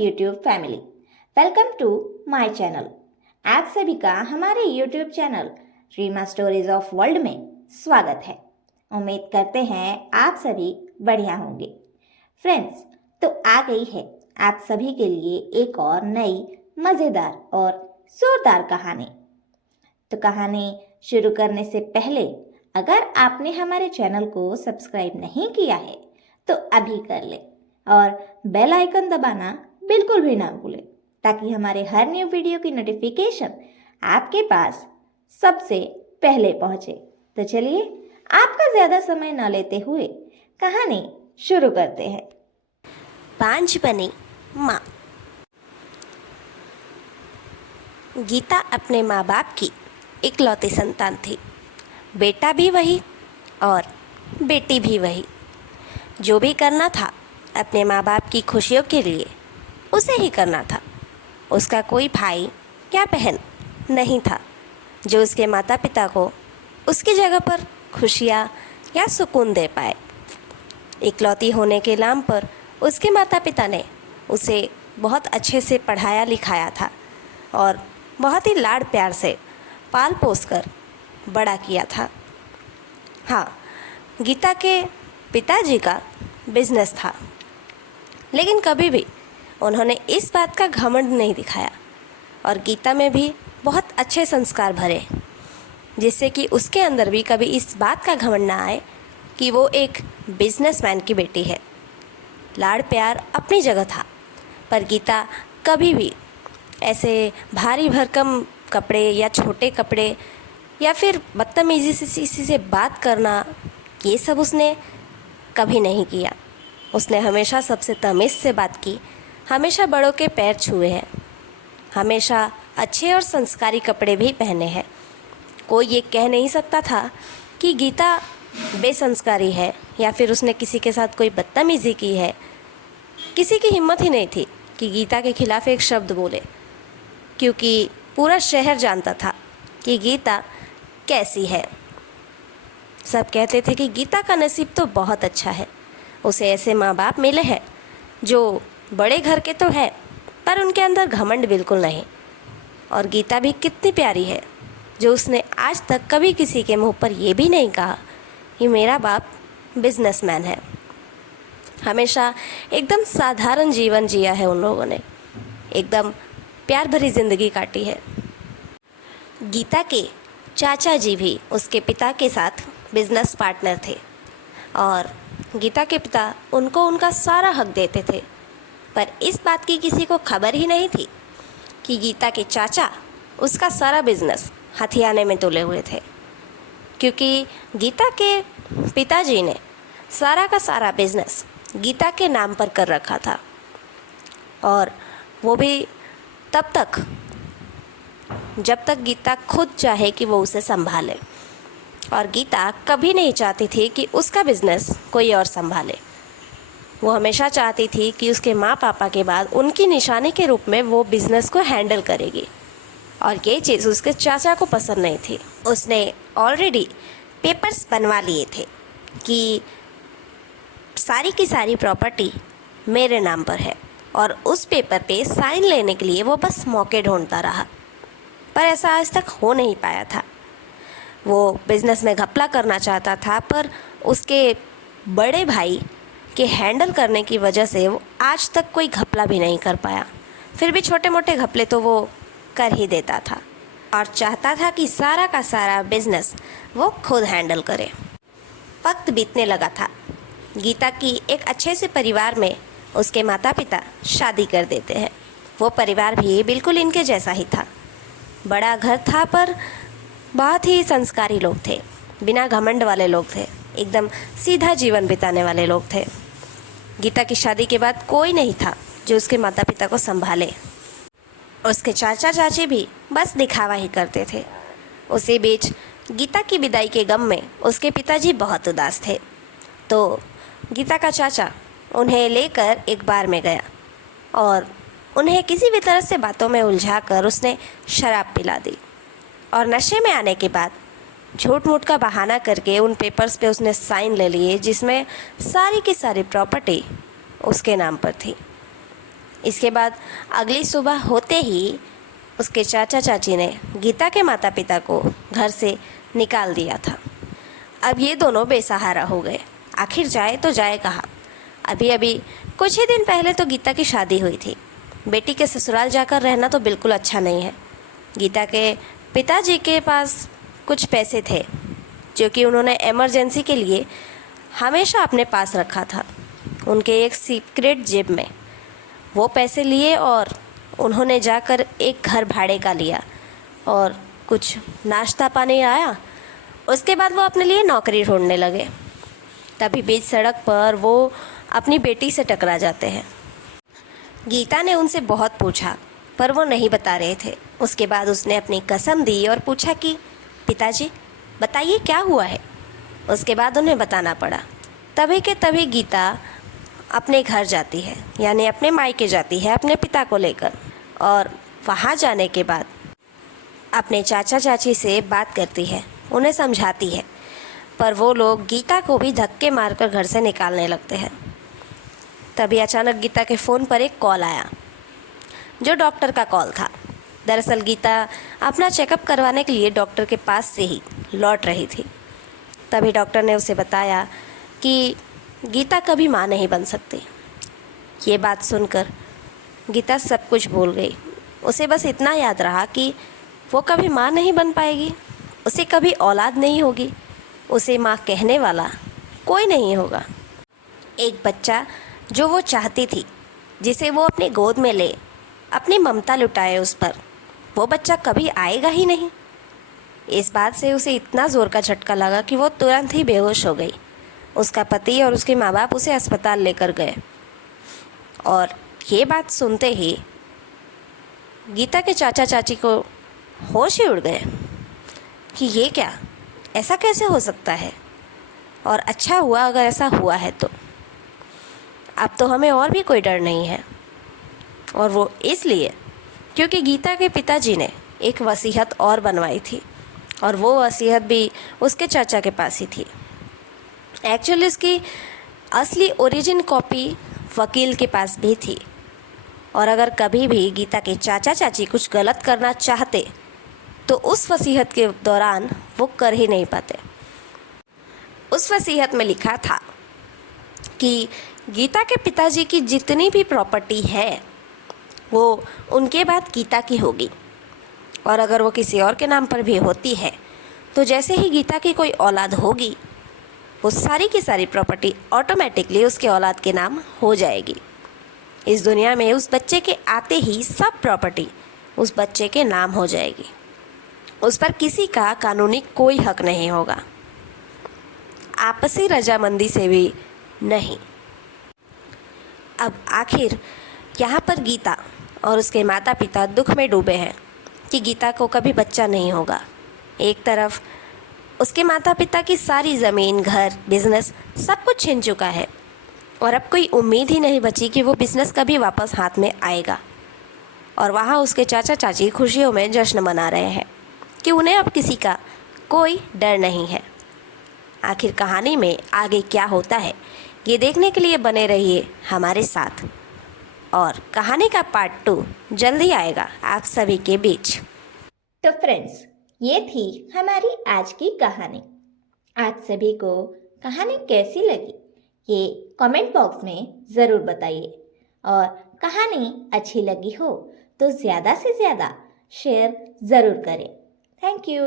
YouTube family, welcome to my channel. आप सभी का हमारे YouTube channel Reema stories of world में स्वागत है। उम्मीद करते हैं आप सभी बढ़िया होंगे। फ्रेंड्स, तो आ गई है आप सभी के लिए एक और नई मज़ेदार और जोरदार कहानी। तो कहानी शुरू करने से पहले अगर आपने हमारे चैनल को सब्सक्राइब नहीं किया है तो अभी कर ले और बेल आइकन दबाना बिल्कुल भी ना भूलें, ताकि हमारे हर न्यू वीडियो की नोटिफिकेशन आपके पास सबसे पहले पहुंचे। तो चलिए आपका ज़्यादा समय न लेते हुए कहानी शुरू करते हैं। 5 बनी माँ। गीता अपने माँ बाप की इकलौती संतान थी। बेटा भी वही और बेटी भी वही। जो भी करना था अपने माँ बाप की खुशियों के लिए उसे ही करना था। उसका कोई भाई या बहन नहीं था जो उसके माता पिता को उसकी जगह पर खुशियाँ या सुकून दे पाए। इकलौती होने के नाम पर उसके माता पिता ने उसे बहुत अच्छे से पढ़ाया लिखाया था और बहुत ही लाड़ प्यार से पाल पोस कर बड़ा किया था। हाँ, गीता के पिताजी का बिजनेस था, लेकिन कभी भी उन्होंने इस बात का घमंड नहीं दिखाया और गीता में भी बहुत अच्छे संस्कार भरे, जिससे कि उसके अंदर भी कभी इस बात का घमंड ना आए कि वो एक बिजनेसमैन की बेटी है। लाड़ प्यार अपनी जगह था, पर गीता कभी भी ऐसे भारी भरकम कपड़े या छोटे कपड़े या फिर बदतमीजी से किसी से बात करना, ये सब उसने कभी नहीं किया। उसने हमेशा सबसे तमीज़ से बात की, हमेशा बड़ों के पैर छुए हैं, हमेशा अच्छे और संस्कारी कपड़े भी पहने हैं। कोई ये कह नहीं सकता था कि गीता बेसंस्कारी है या फिर उसने किसी के साथ कोई बदतमीज़ी की है। किसी की हिम्मत ही नहीं थी कि गीता के खिलाफ एक शब्द बोले, क्योंकि पूरा शहर जानता था कि गीता कैसी है। सब कहते थे कि गीता का नसीब तो बहुत अच्छा है, उसे ऐसे माँ बाप मिले हैं जो बड़े घर के तो हैं पर उनके अंदर घमंड बिल्कुल नहीं। और गीता भी कितनी प्यारी है जो उसने आज तक कभी किसी के मुंह पर ये भी नहीं कहा कि मेरा बाप बिजनेसमैन है। हमेशा एकदम साधारण जीवन जिया है उन लोगों ने, एकदम प्यार भरी ज़िंदगी काटी है। गीता के चाचा जी भी उसके पिता के साथ बिजनेस पार्टनर थे और गीता के पिता उनको उनका सारा हक देते थे, पर इस बात की किसी को खबर ही नहीं थी कि गीता के चाचा उसका सारा बिजनेस हथियाने में तुले हुए थे, क्योंकि गीता के पिताजी ने सारा का सारा बिजनेस गीता के नाम पर कर रखा था और वो भी तब तक जब तक गीता खुद चाहे कि वो उसे संभाले। और गीता कभी नहीं चाहती थी कि उसका बिजनेस कोई और संभाले। वो हमेशा चाहती थी कि उसके माँ पापा के बाद उनकी निशानी के रूप में वो बिज़नेस को हैंडल करेगी, और ये चीज़ उसके चाचा को पसंद नहीं थी। उसने ऑलरेडी पेपर्स बनवा लिए थे कि सारी की सारी प्रॉपर्टी मेरे नाम पर है, और उस पेपर पे साइन लेने के लिए वो बस मौके ढूंढता रहा, पर ऐसा आज तक हो नहीं पाया था। वो बिज़नेस में घपला करना चाहता था, पर उसके बड़े भाई के हैंडल करने की वजह से वो आज तक कोई घपला भी नहीं कर पाया। फिर भी छोटे मोटे घपले तो वो कर ही देता था और चाहता था कि सारा का सारा बिज़नेस वो खुद हैंडल करे। वक्त बीतने लगा था। गीता की एक अच्छे से परिवार में उसके माता पिता शादी कर देते हैं। वो परिवार भी बिल्कुल इनके जैसा ही था। बड़ा घर था, पर बहुत ही संस्कारी लोग थे, बिना घमंड वाले लोग थे, एकदम सीधा जीवन बिताने वाले लोग थे। गीता की शादी के बाद कोई नहीं था जो उसके माता पिता को संभाले। उसके चाचा चाची भी बस दिखावा ही करते थे। उसी बीच गीता की विदाई के गम में उसके पिताजी बहुत उदास थे, तो गीता का चाचा उन्हें लेकर एक बार में गया और उन्हें किसी भी तरह से बातों में उलझाकर उसने शराब पिला दी। और नशे में आने के बाद झूठ मूठ का बहाना करके उन पेपर्स पे उसने साइन ले लिए, जिसमें सारी की सारी प्रॉपर्टी उसके नाम पर थी। इसके बाद अगली सुबह होते ही उसके चाचा चाची ने गीता के माता पिता को घर से निकाल दिया था। अब ये दोनों बेसहारा हो गए। आखिर जाए तो जाए कहाँ। अभी अभी कुछ ही दिन पहले तो गीता की शादी हुई थी। बेटी के ससुराल जाकर रहना तो बिल्कुल अच्छा नहीं है। गीता के पिताजी के पास कुछ पैसे थे जो कि उन्होंने इमरजेंसी के लिए हमेशा अपने पास रखा था, उनके एक सीक्रेट जेब में। वो पैसे लिए और उन्होंने जाकर एक घर भाड़े का लिया और कुछ नाश्ता पानी आया। उसके बाद वो अपने लिए नौकरी ढूंढने लगे। तभी बीच सड़क पर वो अपनी बेटी से टकरा जाते हैं। गीता ने उनसे बहुत पूछा पर वो नहीं बता रहे थे। उसके बाद उसने अपनी कसम दी और पूछा कि पिताजी बताइए क्या हुआ है। उसके बाद उन्हें बताना पड़ा। तभी के तभी गीता अपने घर जाती है, यानी अपने मायके जाती है अपने पिता को लेकर। और वहाँ जाने के बाद अपने चाचा चाची से बात करती है, उन्हें समझाती है, पर वो लोग गीता को भी धक्के मारकर घर से निकालने लगते हैं। तभी अचानक गीता के फ़ोन पर एक कॉल आया जो डॉक्टर का कॉल था। दरअसल गीता अपना चेकअप करवाने के लिए डॉक्टर के पास से ही लौट रही थी। तभी डॉक्टर ने उसे बताया कि गीता कभी माँ नहीं बन सकती। ये बात सुनकर गीता सब कुछ भूल गई। उसे बस इतना याद रहा कि वो कभी माँ नहीं बन पाएगी, उसे कभी औलाद नहीं होगी, उसे माँ कहने वाला कोई नहीं होगा। एक बच्चा जो वो चाहती थी, जिसे वो अपनी गोद में ले, अपनी ममता लुटाए उस पर, वो बच्चा कभी आएगा ही नहीं। इस बात से उसे इतना ज़ोर का झटका लगा कि वो तुरंत ही बेहोश हो गई। उसका पति और उसके माँ बाप उसे अस्पताल लेकर गए और ये बात सुनते ही गीता के चाचा चाची को होश ही उड़ गए कि ये क्या, ऐसा कैसे हो सकता है। और अच्छा हुआ अगर ऐसा हुआ है तो अब तो हमें और भी कोई डर नहीं है। और वो इसलिए क्योंकि गीता के पिताजी ने एक वसीयत और बनवाई थी और वो वसीयत भी उसके चाचा के पास ही थी। एक्चुअली इसकी असली ओरिजिन कॉपी वकील के पास भी थी और अगर कभी भी गीता के चाचा चाची कुछ गलत करना चाहते तो उस वसीयत के दौरान वो कर ही नहीं पाते। उस वसीयत में लिखा था कि गीता के पिताजी की जितनी भी प्रॉपर्टी है वो उनके बाद गीता की होगी और अगर वो किसी और के नाम पर भी होती है तो जैसे ही गीता की कोई औलाद होगी वो सारी की सारी प्रॉपर्टी ऑटोमेटिकली उसके औलाद के नाम हो जाएगी। इस दुनिया में उस बच्चे के आते ही सब प्रॉपर्टी उस बच्चे के नाम हो जाएगी। उस पर किसी का कानूनी कोई हक नहीं होगा, आपसी रजामंदी से भी नहीं। अब आखिर यहाँ पर गीता और उसके माता पिता दुख में डूबे हैं कि गीता को कभी बच्चा नहीं होगा। एक तरफ उसके माता पिता की सारी ज़मीन, घर, बिजनेस सब कुछ छीन चुका है और अब कोई उम्मीद ही नहीं बची कि वो बिज़नेस कभी वापस हाथ में आएगा। और वहाँ उसके चाचा चाची खुशियों में जश्न मना रहे हैं कि उन्हें अब किसी का कोई डर नहीं है। आखिर कहानी में आगे क्या होता है ये देखने के लिए बने रहिए हमारे साथ और कहानी का पार्ट 2 जल्दी आएगा आप सभी के बीच। तो फ्रेंड्स, ये थी हमारी आज की कहानी। आप सभी को कहानी कैसी लगी ये कमेंट बॉक्स में ज़रूर बताइए और कहानी अच्छी लगी हो तो ज़्यादा से ज़्यादा शेयर ज़रूर करें। Thank you.